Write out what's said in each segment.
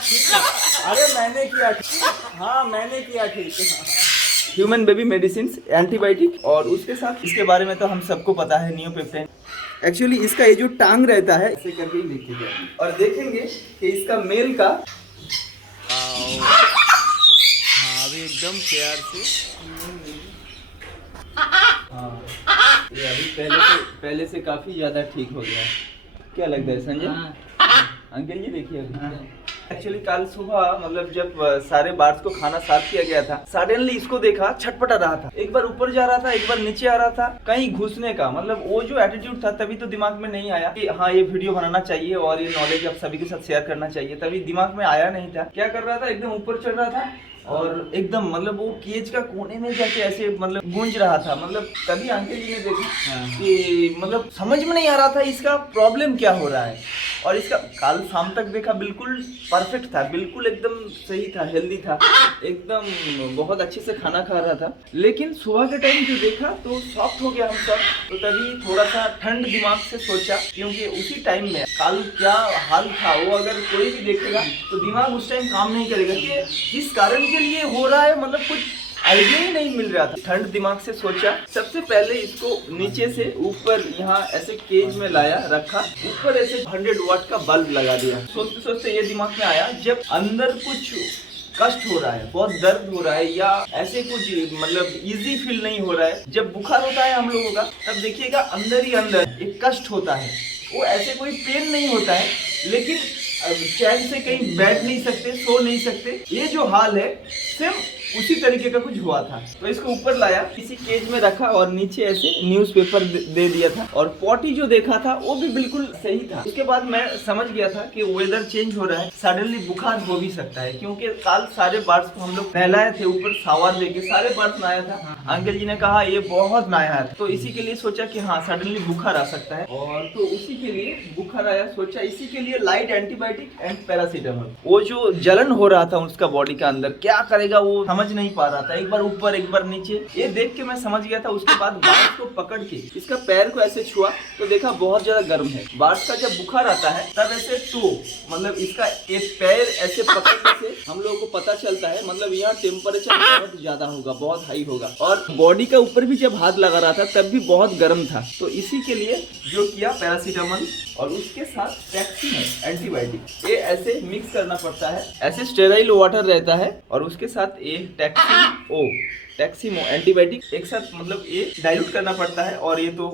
ठीक है। अरे मैंने किया ठीक। हाँ मैंने किया ठीक। ह्यूमन बेबी मेडिसिन एंटीबायोटिक, और उसके साथ इसके बारे में तो हम सबको पता है, नियोपेप्टाइन। एक्चुअली इसका ये जो टांग रहता है ऐसे करके ही देखिएगा, और देखेंगे कि इसका मेल का हाँ अभी एकदम प्यार से हाँ ये अभी पहले से काफी ज्यादा ठीक हो गया है। क्या लगता है संजय? अंकल जी देखिए एक्चुअली कल सुबह मतलब जब सारे बार्स को खाना साफ किया गया था, सडनली इसको देखा छटपटा रहा था, एक बार ऊपर जा रहा था, एक बार नीचे आ रहा था, कहीं घुसने का मतलब वो जो एटीट्यूड था, तभी तो दिमाग में नहीं आया कि हाँ ये वीडियो बनाना चाहिए और ये नॉलेज आप सभी के साथ शेयर करना चाहिए, तभी दिमाग में आया नहीं था। क्या कर रहा था, एकदम ऊपर चढ़ रहा था और एकदम मतलब वो केज का कोने में जाके ऐसे मतलब गूंज रहा था। मतलब तभी अंकल जी ने देखा कि मतलब समझ में नहीं आ रहा था इसका प्रॉब्लम क्या हो रहा है, और इसका कल शाम तक देखा बिल्कुल परफेक्ट था, बिल्कुल एकदम सही था, हेल्दी था, एकदम बहुत अच्छे से खाना खा रहा था। लेकिन सुबह के टाइम जो देखा तो शॉक्ड हो गया हम सब। तो तभी थोड़ा सा ठंड दिमाग से सोचा, क्योंकि उसी टाइम में कल क्या हाल था वो अगर कोई भी देखेगा तो दिमाग उस टाइम काम नहीं करेगा कि किस कारण के लिए हो रहा है, मतलब कुछ आइडिया ही नहीं मिल रहा था। ठंड दिमाग से सोचा, सबसे पहले इसको नीचे से ऊपर यहाँ ऐसे केज में लाया, रखा, ऊपर ऐसे 100 वाट का बल्ब लगा दिया। सोचते सोचते ये दिमाग में आया, जब अंदर कुछ कष्ट हो रहा है, बहुत दर्द हो रहा है, या ऐसे कुछ मतलब इजी फील नहीं हो रहा है, जब बुखार होता है हम लोगों का तब देखिएगा अंदर ही अंदर एक कष्ट होता है, वो ऐसे कोई पेन नहीं होता है, लेकिन चैन से कहीं बैठ नहीं सकते, सो नहीं सकते, ये जो हाल है सेम उसी तरीके का कुछ हुआ था। तो इसको ऊपर लाया, किसी केज में रखा और नीचे ऐसे न्यूज़पेपर दे दिया था, और पॉटी जो देखा था वो भी बिल्कुल सही था। उसके बाद मैं समझ गया था कि वेदर चेंज हो रहा है, सडनली बुखार हो भी सकता है, क्योंकि कल सारे बर्ड्स को हम लोग नहलाए थे, ऊपर शावर देके सारे बर्ड्स नहाया था। अंकल जी ने कहा ये बहुत नहाया है, तो इसी के लिए सोचा कि हाँ सडनली बुखार आ सकता है, और तो उसी के लिए बुखार आया। सोचा इसी के लिए लाइट एंटीबायोटिक एंड पैरासीटामोल। वो जो जलन हो रहा था उसका बॉडी का अंदर, क्या करेगा वो समझ नहीं पा रहा था, एक बार ऊपर एक बार नीचे, ये देख के मैं समझ गया था। उसके बाद बार्स को पकड़ के इसका पैर को ऐसे छुआ तो देखा बहुत ज्यादा गर्म है। बार्स का जब बुखार आता है तब ऐसे तो मतलब इसका एक पैर ऐसे पकड़ने से हम लोगों को पता चलता है, मतलब यहाँ टेम्परेचर बहुत ज्यादा होगा, बहुत हाई होगा, और बॉडी का ऊपर भी जब हाथ लगा रहा था तब भी बहुत गर्म था। तो इसी के लिए जो किया पैरासीटामोल और उसके साथ टैक्सीमो एंटीबायोटिक, ये ऐसे मिक्स करना पड़ता है, ऐसे स्टेराइल वाटर रहता है, और उसके साथ ये टैक्सीमो एंटीबायोटिक एक साथ मतलब ये डाइल्यूट करना पड़ता है, और ये तो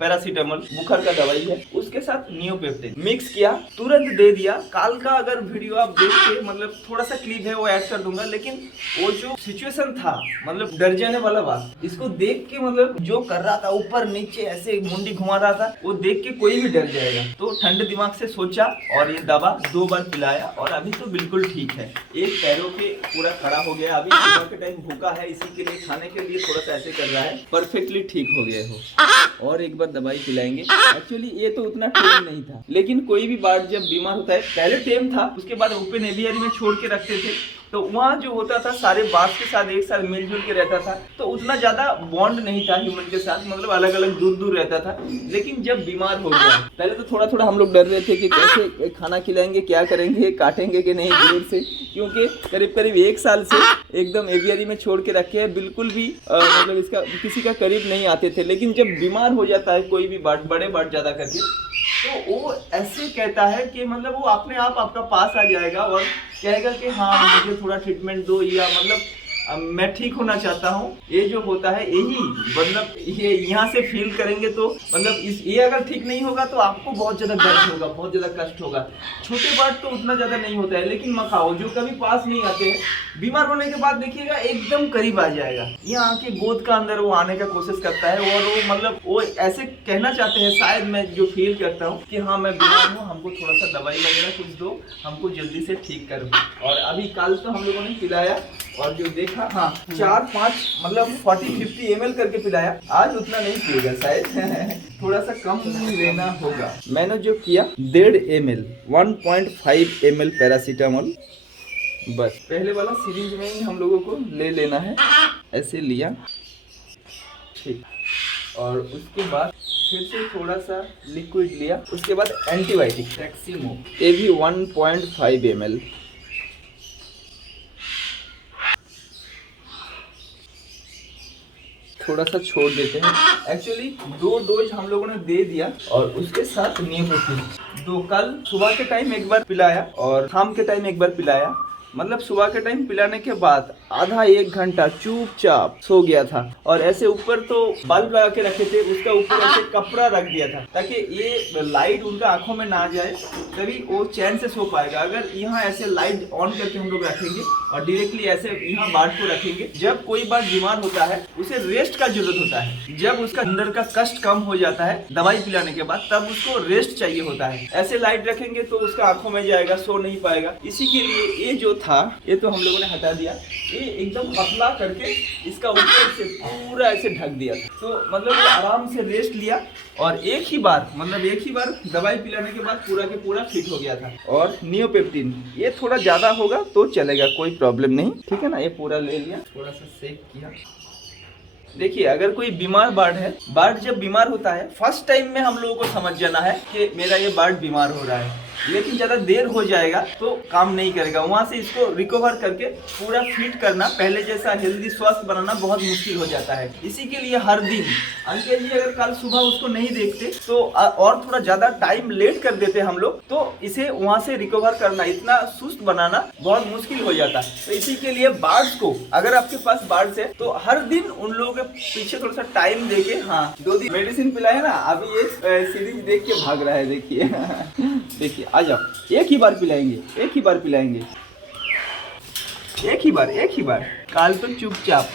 पैरासीटामोल बुखार का दवाई है, उसके साथ नियोपेप्टाइन मिक्स किया, तुरंत दे दिया। काल का अगर वीडियो आप देख के मतलब थोड़ा सा क्लिप है वो ऐड कर दूंगा, लेकिन वो जो सिचुएशन था मतलब डर जाने वाला बात, इसको देख के मतलब जो कर रहा था ऊपर नीचे ऐसे मुंडी घुमा रहा था, वो देख के कोई भी डर जाएगा। तो ठंडे दिमाग से सोचा और ये दवा 2 बार पिलाया, और अभी तो बिल्कुल ठीक है, एक पैरों पे पूरा खड़ा हो गया। अभी सुबह के टाइम भूखा है, इसी के लिए खाने के लिए थोड़ा सा ऐसे कर रहा है, परफेक्टली ठीक हो गए हो। और एक बार दवाई पिलाएंगे। एक्चुअली ये तो उतना टेम नहीं था, लेकिन कोई भी बर्ड जब बीमार होता है, पहले टेम था, उसके बाद ओपन एवियरी में छोड़ के रखते थे, तो वहाँ जो होता था सारे बर्ड्स के साथ एक साथ मिलजुल के रहता था, तो उतना ज्यादा बॉन्ड नहीं था ह्यूमन के साथ, मतलब अलग अलग दूर दूर रहता था। लेकिन जब बीमार हो गया, पहले तो थोड़ा थोड़ा हम लोग डर रहे थे कि कैसे खाना खिलाएंगे, क्या करेंगे, काटेंगे कि नहीं दूर से, क्योंकि करीब करीब 1 साल से एकदम एवियरी में छोड़ के रखे हैं, बिल्कुल भी मतलब इसका किसी का करीब नहीं आते थे। लेकिन जब बीमार हो जाता है कोई भी बर्ड, बड़े बर्ड ज्यादा करके, तो वो ऐसे कहता है कि मतलब वो अपने आप आपका पास आ जाएगा और कहेगा कि हाँ मुझे थोड़ा ट्रीटमेंट दो, या मतलब मैं ठीक होना चाहता हूँ। ये जो होता है यही मतलब ये यहाँ से फील करेंगे तो मतलब ये अगर ठीक नहीं होगा तो आपको बहुत ज़्यादा दर्द होगा, बहुत ज़्यादा कष्ट होगा। छोटे बर्ड तो उतना ज़्यादा नहीं होता है, लेकिन मकाओ जो कभी पास नहीं आते हैं, बीमार होने के बाद देखिएगा एकदम करीब आ जाएगा, यहाँ आके गोद का अंदर वो आने का कोशिश करता है, और वो मतलब वो ऐसे कहना चाहते हैं, शायद मैं जो फील करता हूँ कि हाँ मैं बीमार हूँ, हमको थोड़ा सा दवाई वगैरह कुछ दो, हमको जल्दी से ठीक करो। और अभी कल तो हम लोगों ने पिलाया, और जो देखा हाँ 4-5 मतलब 40-50 ml करके पिलाया। आज उतना नहीं पिएगा शायद थोड़ा सा कम लेना होगा। मैंने जो किया 1.5 ml 1.5 ml पैरासीटामोल, बस पहले वाला सीरीज में ही हम लोगों को ले लेना है, ऐसे लिया ठीक, और उसके बाद फिर से थोड़ा सा लिक्विड लिया, उसके बाद एंटीबायोटिक टैक्सीमो, ये भी 1.5 ml थोड़ा सा छोड़ देते हैं। एक्चुअली 2 डोज हम लोगों ने दे दिया और उसके साथ नियोप्रोफिल 2 कल सुबह के टाइम एक बार पिलाया और शाम के टाइम एक बार पिलाया। मतलब सुबह के टाइम पिलाने के बाद आधा 1 घंटा चुपचाप सो गया था और ऐसे ऊपर तो बल्ब लगा के रखे थे, उसका ऊपर ऐसे कपड़ा रख दिया था ताकि ये लाइट उनका आंखों में ना जाए, तभी वो चैन से सो पाएगा। अगर यहाँ ऐसे लाइट ऑन करके हम लोग रखेंगे और डायरेक्टली ऐसे यहाँ बार्ड को रखेंगे, जब कोई बार बीमार होता है उसे रेस्ट का जरूरत होता है। जब उसका अंदर का कष्ट कम हो जाता है दवाई पिलाने के बाद, तब उसको रेस्ट चाहिए होता है। ऐसे लाइट रखेंगे तो उसका आंखों में जाएगा, सो नहीं पाएगा। इसी के लिए ये जो था ये तो हम लोगों ने हटा दिया, ये एकदम पतला करके इसका ऊपर से पूरा ऐसे ढक दिया था। तो मतलब वो आराम से रेस्ट लिया और एक ही बार दवाई पिलाने के बाद पूरा के पूरा फिट हो गया था। और नियोपेप्टिन ये थोड़ा ज्यादा होगा तो चलेगा, कोई प्रॉब्लम नहीं, ठीक है ना। ये पूरा ले लिया, थोड़ा सा सेक किया। देखिए अगर कोई बीमार बर्ड है, बर्ड जब बीमार होता है फर्स्ट टाइम में हम लोगों को समझ जाना है कि मेरा ये बर्ड बीमार हो रहा है, लेकिन ज़्यादा देर हो जाएगा तो काम नहीं करेगा। वहाँ से इसको रिकवर करके पूरा फिट करना, पहले जैसा हेल्दी स्वस्थ बनाना बहुत मुश्किल हो जाता है। इसी के लिए हर दिन अंकल जी अगर कल सुबह उसको नहीं देखते तो और थोड़ा ज़्यादा टाइम लेट कर देते हम लोग, तो इसे वहाँ से रिकवर करना, इतना सुस्त बनाना बहुत मुश्किल हो जाता है। तो इसी के लिए बर्ड्स को, अगर आपके पास बर्ड्स है तो हर दिन उन लोगों के पीछे थोड़ा सा टाइम देके, हाँ 2 दिन मेडिसिन पिलाया ना, अभी ये सीरीज देख के भाग रहा है। देखिए देखिए आ जाओ, एक ही बार पिलाएंगे, एक ही बार पिलाएंगे, एक ही बार। काल तो चुपचाप,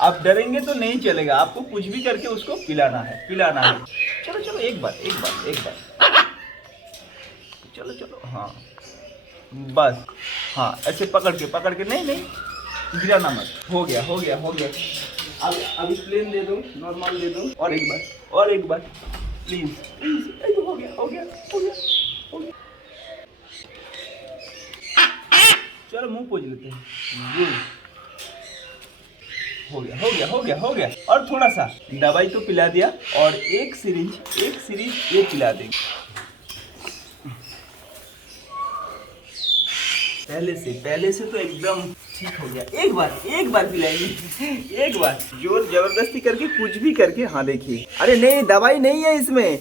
आप डरेंगे तो नहीं चलेगा, आपको कुछ भी करके उसको पिलाना है। चलो चलो एक बार चलो हाँ बस, हाँ ऐसे पकड़ के नहीं गिराना मत। हो गया। अब अभी प्लेन दे दो, नॉर्मल दे दो, और एक बार प्लीज। हो गया। चलो मुंह पोंछ लेते हैं। हो गया। और थोड़ा सा दवाई तो पिला दिया और एक सिरिंज ये पिला देंगे। पहले से तो एकदम ठीक हो गया। एक बार पिलाएंगे, एक बार जोर जबरदस्ती करके, कुछ भी करके। हाँ देखिए, अरे नहीं दवाई नहीं है इसमें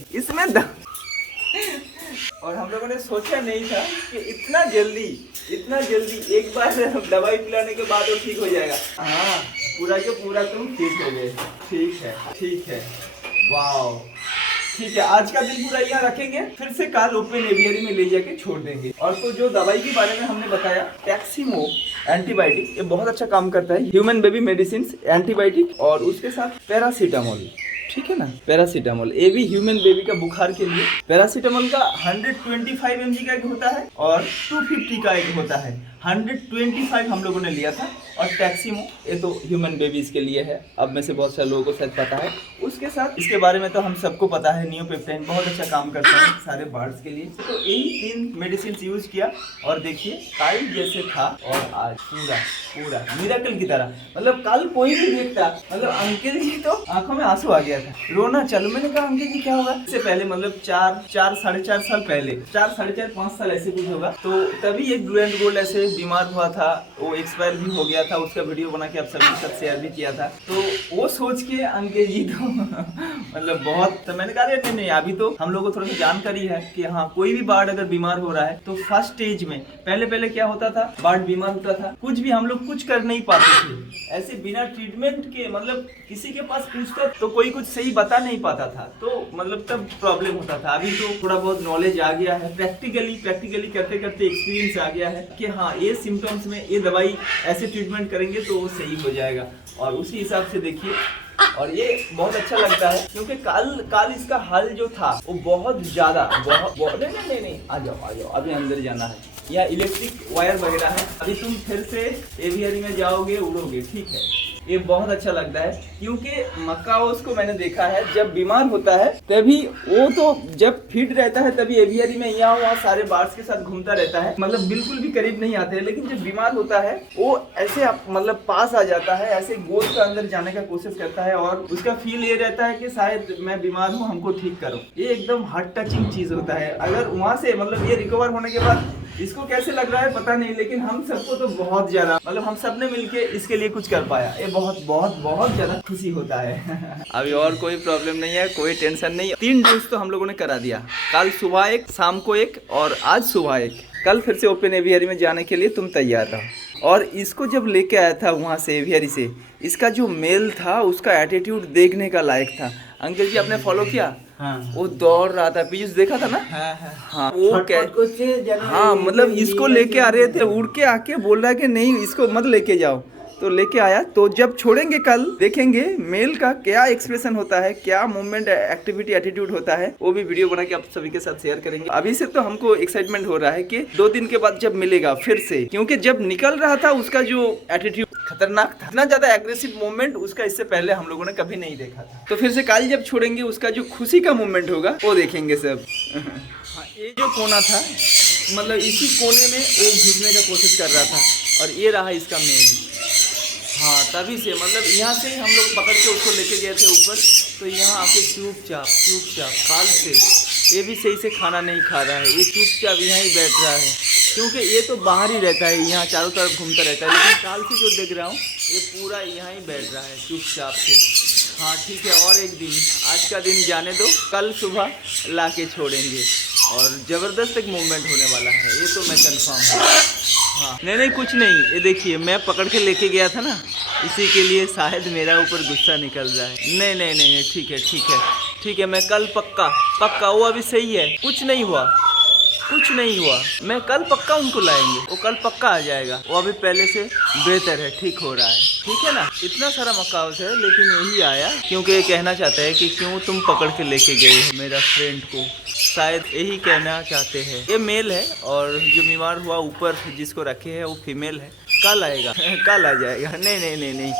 और हम लोगों ने सोचा नहीं था कि इतना जल्दी एक बार दवाई पिलाने के बाद वो ठीक हो जाएगा। हाँ पूरा के पूरा तुम ठीक हो गए। ठीक है वाह, ठीक है। आज का दिन पूरा यहाँ रखेंगे, फिर से कल ओपन एवियरी में ले जाके छोड़ देंगे। और तो जो दवाई के बारे में हमने बताया, टैक्सीमो एंटीबायोटिक, ये बहुत अच्छा काम करता है, ह्यूमन बेबी मेडिसिन एंटीबायोटिक, और उसके साथ पैरासीटामोल, ठीक है ना। पैरासीटामोल ये भी ह्यूमन बेबी का बुखार के लिए। पैरासीटामोल का 125 mg का एक होता है और 250 का एक होता है। 125 हम लोगों ने लिया था। और टैक्सीमो ये तो ह्यूमन बेबीज के लिए है, अब में से बहुत सारे लोगों को शायद पता है। उसके साथ इसके बारे में तो हम सबको पता है, नियोपेप्टाइन बहुत अच्छा काम करता है सारे बर्ड्स के लिए। तो यही 3 मेडिसिन यूज किया और देखिए कल जैसे था और आज पूरा मिरेकल की तरह। मतलब कल कोई भी देखता, मतलब अंकल जी तो आंखों में आंसू आ गया था, रोना चालू। मैंने कहा अंकल जी क्या होगा। इससे पहले मतलब 4 साढ़े 4 साल पहले, 5 साल ऐसे कुछ होगा, तो तभी एक ब्लू एंड गोल्ड ऐसे बीमार हुआ था, वो एक्सपायर भी हो गया था। उसका वीडियो बना के आप सबके साथ शेयर भी किया था। तो वो सोच के अंकल जी तो मतलब बहुत, तो मैंने कहा नहीं अभी तो हम लोगों को थोड़ा सा जानकारी है कि हाँ कोई भी बर्ड अगर बीमार हो रहा है तो फर्स्ट स्टेज में पहले क्या होता था, बर्ड बीमार होता था, कुछ भी हम लोग कुछ कर नहीं पाते थे ऐसे बिना ट्रीटमेंट के। मतलब किसी के पास पूछता तो कोई कुछ सही बता नहीं पाता था, तो मतलब तब प्रॉब्लम होता था। अभी तो थोड़ा बहुत नॉलेज आ गया है, प्रैक्टिकली करते एक्सपीरियंस आ गया है कि हाँ ये सिम्टम्स में ये दवाई ऐसे ट्रीटमेंट करेंगे तो वो सही हो जाएगा। और उसी हिसाब से देखिए, और ये बहुत अच्छा लगता है क्योंकि कल इसका हल जो था वो बहुत ज्यादा नहीं आ जाओ अभी अंदर जाना है। या इलेक्ट्रिक वायर वगैरह है, अभी तुम फिर से एवियरी में जाओगे, उड़ोगे, ठीक है। ये बहुत अच्छा लगता है क्योंकि मकाओस को मैंने देखा है जब बीमार होता है तभी वो तो जब फिट रहता है तभी एवियरी में यहाँ वहाँ सारे बर्ड्स के साथ घूमता रहता है, मतलब बिल्कुल भी करीब नहीं आते हैं। लेकिन जब बीमार होता है वो ऐसे मतलब पास आ जाता है, ऐसे गोद के अंदर जाने का कोशिश करता है और उसका फील ये रहता है कि शायद मैं बीमार हूँ, हमको ठीक करो। ये एकदम हार्ट टचिंग चीज होता है। अगर वहाँ से मतलब ये रिकवर होने के बाद इसको कैसे लग रहा है पता नहीं, लेकिन हम सबको तो बहुत ज्यादा, मतलब हम सब ने मिलके इसके लिए कुछ कर पाया, ये बहुत बहुत बहुत ज्यादा खुशी होता है। अभी और कोई प्रॉब्लम नहीं है, कोई टेंशन नहीं। 3 डोज तो हम लोगों ने करा दिया, कल सुबह एक, शाम को एक और आज सुबह एक। कल फिर से ओपन एवियरी में जाने के लिए तुम तैयार रहो। और इसको जब लेके आया था वहाँ से एवियरी से, इसका जो मेल था उसका एटीट्यूड देखने का लायक था। अंकल जी आपने फॉलो किया? हाँ। वो दौड़ रहा था, पीयूष देखा था ना? हाँ वो हाँ मतलब इसको लेके आ रहे थे, उड़ के आके बोल रहा है कि नहीं इसको मत लेके जाओ, तो लेके आया। तो जब छोड़ेंगे कल देखेंगे मेल का क्या एक्सप्रेशन होता है, क्या मूवमेंट, एक्टिविटी, एटीट्यूड होता है, वो भी वीडियो बना के आप सभी के साथ शेयर करेंगे। अभी से तो हमको एक्साइटमेंट हो रहा है कि 2 दिन के बाद जब मिलेगा फिर से, क्योंकि जब निकल रहा था उसका जो एटीट्यूड खतरनाक था, इतना ज्यादा एग्रेसिव मूवमेंट उसका इससे पहले हम लोगों ने कभी नहीं देखा था। तो फिर से कल जब छोड़ेंगे उसका जो खुशी का मूवमेंट होगा वो देखेंगे सब। हाँ, ये जो कोना था मतलब इसी कोने में वो घुसने का कोशिश कर रहा था, और ये रहा इसका मेल। हाँ तभी से मतलब यहाँ से हम लोग पकड़ के उसको लेके गए थे ऊपर, तो यहाँ आके चुपचाप काल से, ये भी सही से खाना नहीं खा रहा है, ये चुपचाप यहाँ ही बैठ रहा है, क्योंकि ये तो बाहर ही रहता है, यहाँ चारों तरफ घूमता रहता है, लेकिन काल से जो देख रहा हूँ ये पूरा यहाँ ही बैठ रहा है चुपचाप से। हाँ ठीक है, और एक दिन, आज का दिन जाने दो, कल सुबह ला के छोड़ेंगे और ज़बरदस्त एक मूवमेंट होने वाला है, ये तो मैं कंफर्म हूँ। हाँ नहीं कुछ नहीं, ये देखिए मैं पकड़ के लेके गया था ना, इसी के लिए शायद मेरा ऊपर गुस्सा निकल रहा है। नहीं ठीक है, मैं कल पक्का वो अभी सही है, कुछ नहीं हुआ, मैं कल पक्का उनको लाएंगे, वो कल पक्का आ जाएगा, वो अभी पहले से बेहतर है, ठीक हो रहा है, ठीक है ना। इतना सारा मकाउस है लेकिन यही आया क्योंकि ये कहना चाहता है कि क्यों तुम पकड़ के लेके गए हो मेरा फ्रेंड को, शायद यही कहना चाहते हैं। ये मेल है और जो बीमार हुआ ऊपर जिसको रखे है वो फीमेल है, कल आएगा कल आ जाएगा। नहीं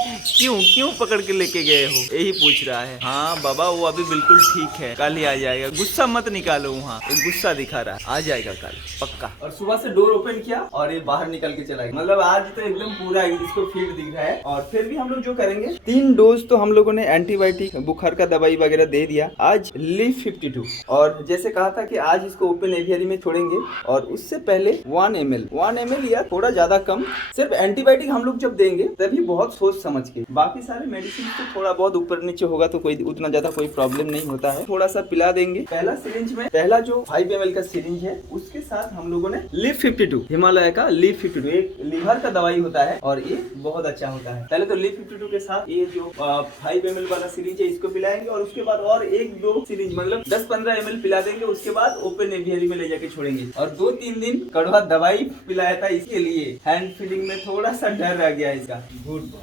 क्यों पकड़ के लेके गए हो, यही पूछ रहा है। हाँ बाबा वो अभी बिल्कुल ठीक है, कल ही आ जाएगा, गुस्सा मत निकालो, वहाँ वो गुस्सा दिखा रहा है, आ जाएगा कल पक्का। और सुबह से डोर ओपन किया और ये बाहर निकल के चला गया, मतलब आज तो एकदम पूरा इसको फीड दिख रहा है। और फिर भी हम लोग जो करेंगे 3 डोज तो हम लोगों ने एंटीबायोटिक, बुखार का दवाई वगैरह दे दिया। आज लीव 52 और जैसे कहा था कि आज इसको ओपन एवियरी में छोड़ेंगे, और उससे पहले 1 ml या थोड़ा ज्यादा कम, सिर्फ एंटीबायोटिक हम लोग जब देंगे तभी बहुत सोच समझ के, बाकी सारे मेडिसिन तो थोड़ा बहुत ऊपर नीचे होगा तो कोई उतना ज्यादा कोई प्रॉब्लम नहीं होता है, थोड़ा सा पिला देंगे। पहला सिरिंज में, पहला जो 5 ml का सिरिंज है उसके साथ हम लोगों ने लीव 52, हिमालय का लीव 52, एक लीवर का दवाई होता है और ये बहुत अच्छा होता है। पहले तो लीव 52 के साथ ये जो 5 ml वाला सिरिंज है इसको पिलाएंगे, और उसके बाद और 1-2 सिरिंज मतलब 10-15 ml पिला देंगे, उसके बाद ओपन एवियरी में ले जाके छोड़ेंगे। और 2-3 दिन कड़वा दवाई पिलाया था इसके लिए, हैंड फीडिंग में थोड़ा सा डर रह गया इसका। गुड बॉय,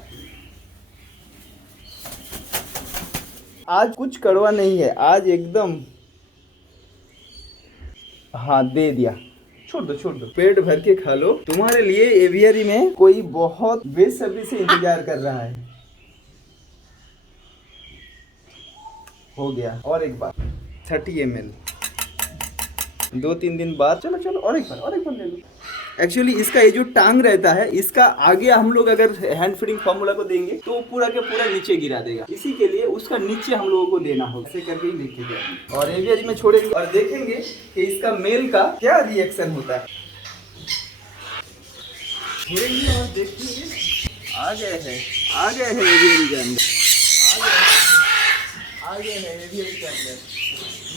आज कुछ कड़वा नहीं है, आज एकदम, हाँ दे दिया, छोड़ दो, पेट भर के खा लो, तुम्हारे लिए एवियरी में कोई बहुत बेसब्री से इंतजार कर रहा है। हो गया, और एक बार 30 ml 2-3 दिन बाद, चलो और एक बार ले लो। एक्चुअली इसका ये जो टांग रहता है, इसका आगे हम लोग अगर हैंड फीडिंग फार्मूला को देंगे तो वो पूरा के पूरा नीचे गिरा देगा, इसी के लिए उसका नीचे हम लोगों को देना होगा, ऐसे करके ही लेके जाएंगे और एवियरी में छोड़ेंगे और देखेंगे कि इसका मेल का क्या रिएक्शन होता है। छोड़ेंगे और देखेंगे, आ गए हैं एवियरी के अंदर, आ गए हैं एवियरी के अंदर।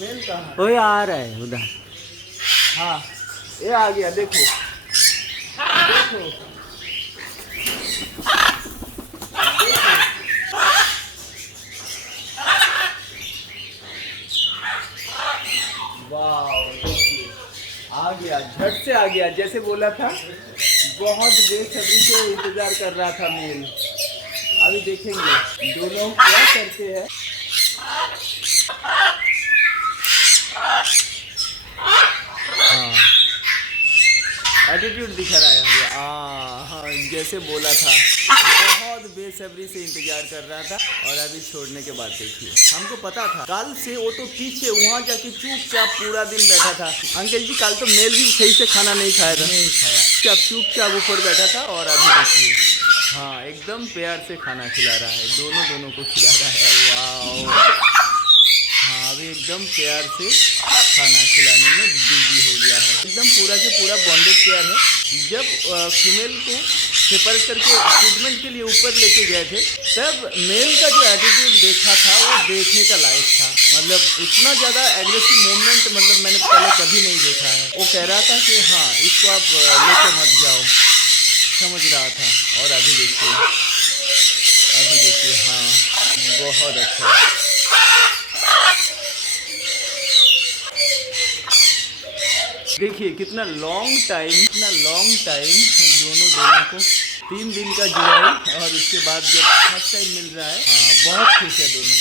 मेल कहाँ? कोई आ रहा है उधर, हाँ ये आ गया, देखो वाह, देखिए आ गया, झट से आ गया, जैसे बोला था बहुत बेसब्री से इंतजार कर रहा था मेल। अभी देखेंगे दोनों क्या करते हैं। एटीट्यूड दिखा रहा है हाँ, जैसे बोला था, बहुत बेसब्री से इंतजार कर रहा था। और अभी छोड़ने के बाद देखिए, हमको पता था कल से वो तो पीछे वहाँ जाके चुपचाप पूरा दिन बैठा था। अंकल जी कल तो मेल भी सही से खाना नहीं खाया था, चुपचाप ऊपर बैठा था, और अभी देखिए हाँ एकदम प्यार से खाना खिला रहा है, दोनों को खिला रहा है। वाह हाँ, अभी एकदम प्यार से खाना खिलाने में बिजी हो गया है। एकदम पूरा के पूरा बॉन्डेड पेयर है। जब फीमेल को सेपरेट करके ट्रीटमेंट के लिए ऊपर लेके गए थे, तब मेल का जो एटीट्यूड देखा था वो देखने का लायक था। मतलब इतना ज़्यादा एग्रेसिव मूवमेंट मतलब मैंने पहले कभी नहीं देखा है। वो कह रहा था कि हाँ इसको आप लेके मत जाओ, समझ रहा था। और अभी देखिए हाँ बहुत अच्छा। देखिए कितना लॉन्ग टाइम दोनों को 3 दिन का जुड़ाई, और उसके बाद जब फर्स्ट टाइम मिल रहा है, हाँ बहुत खुश है दोनों।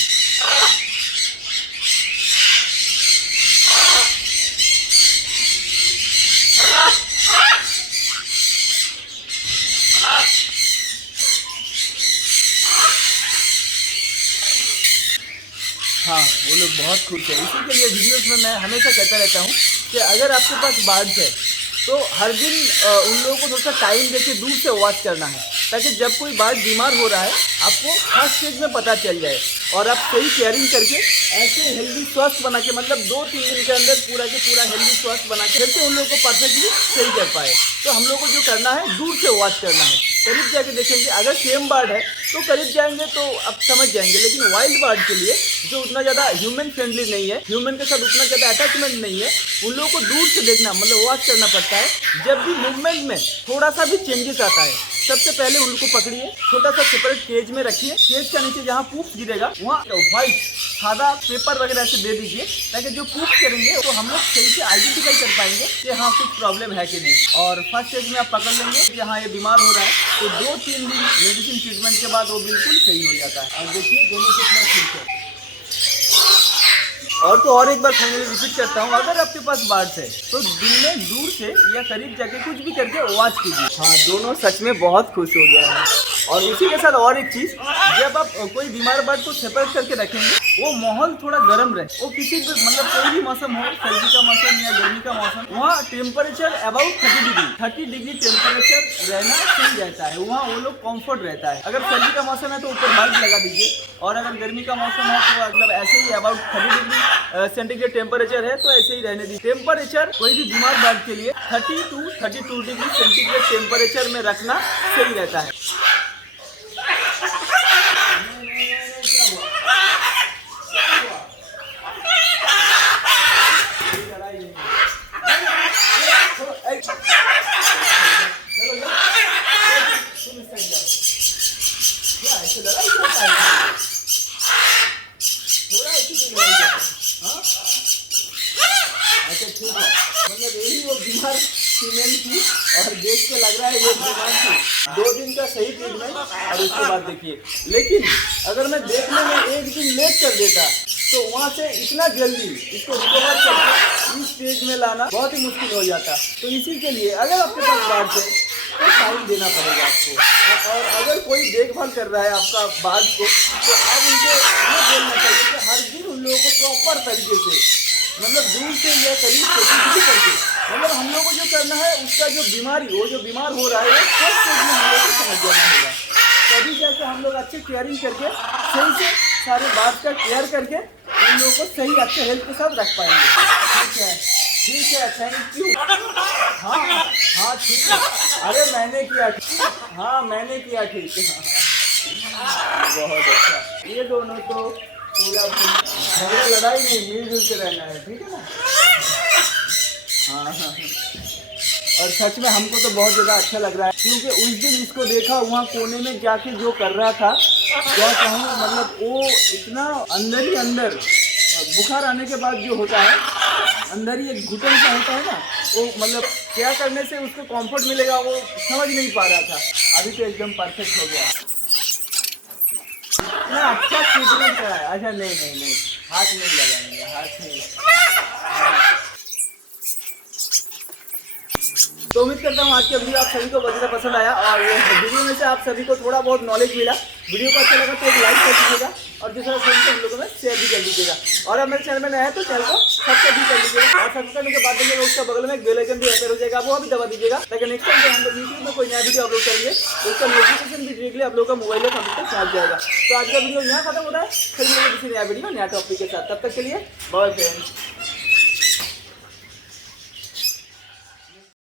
हाँ वो लोग बहुत खुश है। इसी के लिए वीडियोस में मैं हमेशा कहता रहता हूँ कि अगर आपके पास बर्ड्स है तो हर दिन उन लोगों को थोड़ा सा टाइम देके दूर से वॉच करना है, ताकि जब कोई बर्ड बीमार हो रहा है आपको फर्स्ट स्टेज में पता चल जाए, और आप सही केयरिंग करके ऐसे हेल्दी स्वस्थ बना के, मतलब 2-3 दिन के अंदर पूरा के पूरा हेल्दी स्वस्थ बना के फिर से उन लोगों को परफेक्टली सही कर पाए। तो हम लोग को जो करना है दूर से वॉच करना है, करीब जाके देखेंगे। अगर सेम बर्ड है तो करीब जाएंगे तो आप समझ जाएंगे, लेकिन वाइल्ड बर्ड के लिए जो उतना ज़्यादा ह्यूमन फ्रेंडली नहीं है, ह्यूमन के साथ उतना ज़्यादा अटैचमेंट नहीं है, उन लोगों को दूर से देखना मतलब वॉच करना पड़ता है। जब भी मूवमेंट में थोड़ा सा भी चेंजेस आता है, सबसे पहले उनको पकड़िए, छोटा सा सेपरेट केज में रखिए। केज का नीचे जहाँ पूप गिरेगा वहाँ व्हाइट सादा पेपर वगैरह से दे दीजिए, ताकि जो पूप करेंगे तो हम लोग सही से आइडेंटिफाई कर पाएंगे कि हाँ कुछ प्रॉब्लम है कि नहीं। और फर्स्ट स्टेज में आप पकड़ लेंगे कि हाँ ये बीमार हो रहा है, तो 2-3 दिन मेडिसिन ट्रीटमेंट के बाद वो बिल्कुल सही हो जाता है। और देखिए दोनों कितना ठीक है। और एक बार फाइनली रिपीट करता हूँ, अगर आपके पास बर्ड्स है तो दिन में दूर से या करीब जाके कुछ भी करके वॉच कीजिए। हाँ दोनों सच में बहुत खुश हो गया है। और इसी के साथ और एक चीज़, जब आप कोई बीमार बर्ड को सेपरेट करके रखेंगे वो माहौल थोड़ा गर्म रहे, वो किसी भी मतलब कोई भी मौसम हो, सर्दी का मौसम या गर्मी का मौसम, वहाँ टेम्परेचर अबाउट 30 डिग्री टेम्परेचर रहना सही रहता है। वहाँ वो लोग कंफर्ट रहता है। अगर सर्दी का मौसम है तो ऊपर बल्ब लगा दीजिए, और अगर गर्मी का मौसम है तो मतलब ऐसे ही अबाउट 30 डिग्री सेंटीग्रेड टेम्परेचर है तो ऐसे ही रहने दीजिए। टेम्परेचर कोई भी बीमार बर्ड के लिए 30 to 32 डिग्री सेंटीग्रेड टेम्परेचर में रखना सही रहता है। मतलब यही वो बीमार फीमेल थी और देख के लग रहा है वो बीमार थी। 2 दिन का सही ट्रीटमेंट और उसके बाद देखिए। लेकिन अगर मैं देखने में 1 दिन लेट कर देता तो वहाँ से इतना जल्दी इसको रिकवर करके इस स्टेज में लाना बहुत ही मुश्किल हो जाता। तो इसी के लिए अगर आपके पास बर्ड है तो टाइम देना पड़ेगा आपको। और अगर कोई देखभाल कर रहा है आपका बर्ड को तो आप उनको ये बोलना चाहिए कि हर दिन उन लोगों को प्रॉपर तरीके से मतलब दूर से या करीब से करके, मतलब हम लोग को जो करना है उसका जो बीमारी, वो जो बीमार हो रहा है वो फर्स्ट स्टेज में हम लोग को समझ जाना होगा। तभी जाके हम लोग अच्छे केयरिंग करके सही से सारे बात का केयर करके उन लोगों को सही अच्छे हेल्थ के साथ रख पाएंगे। ठीक है थैंक यू। हाँ ठीक है। अरे मैंने किया ठीक। हाँ मैंने किया ठीक। बहुत अच्छा। ये दोनों तो पूरा झगड़ा लड़ाई नहीं, मिलजुल के रहना है, ठीक है ना। हाँ। और सच में हमको तो बहुत ज़्यादा अच्छा लग रहा है, क्योंकि उस दिन इसको देखा वहाँ कोने में जाके जो कर रहा था, क्या कहूँ मतलब वो इतना अंदर ही अंदर बुखार आने के बाद जो होता है अंदर ही एक घुटन सा होता है ना, वो मतलब क्या करने से उसको कंफर्ट मिलेगा वो समझ नहीं पा रहा था। अभी तो एकदम परफेक्ट हो गया। इतना अच्छा ट्रीटमेंट करा है। अच्छा नहीं हाथ नहीं लगाएंगे, हाथ नहीं लगाएंगे। तो उम्मीद करता हूँ आज के वीडियो आप सभी को बहुत ज़्यादा पसंद आया, और ये वीडियो में से आप सभी को थोड़ा बहुत नॉलेज मिला। वीडियो को अच्छा लगा तो एक लाइक कर दीजिएगा, और दूसरा फ्रेंड्स हम लोगों में शेयर भी कर दीजिएगा। और अब मेरे चैनल में नया है तो चैनल को सब्सक्राइब भी कर दीजिएगा, और सब्सक्राइब करने के बाद देखिएगा उसका बगल में एक बेल आइकन भी अपेयर हो जाएगा, वो भी दबा दीजिएगा, ताकि नेक्स्ट टाइम जब हम लोग यूट्यूब में कोई नया वीडियो अपलोड करेंगे उसका नोटिफिकेशन भी डायरेक्टली आप लोगों का मोबाइल में कंप्यूटर पहुंच जाएगा। तो आज का वीडियो यहाँ खत्म होता है, फिर किसी नया वीडियो नया टॉपिक के साथ, तब तक के लिए बाय फ्रेंड्स।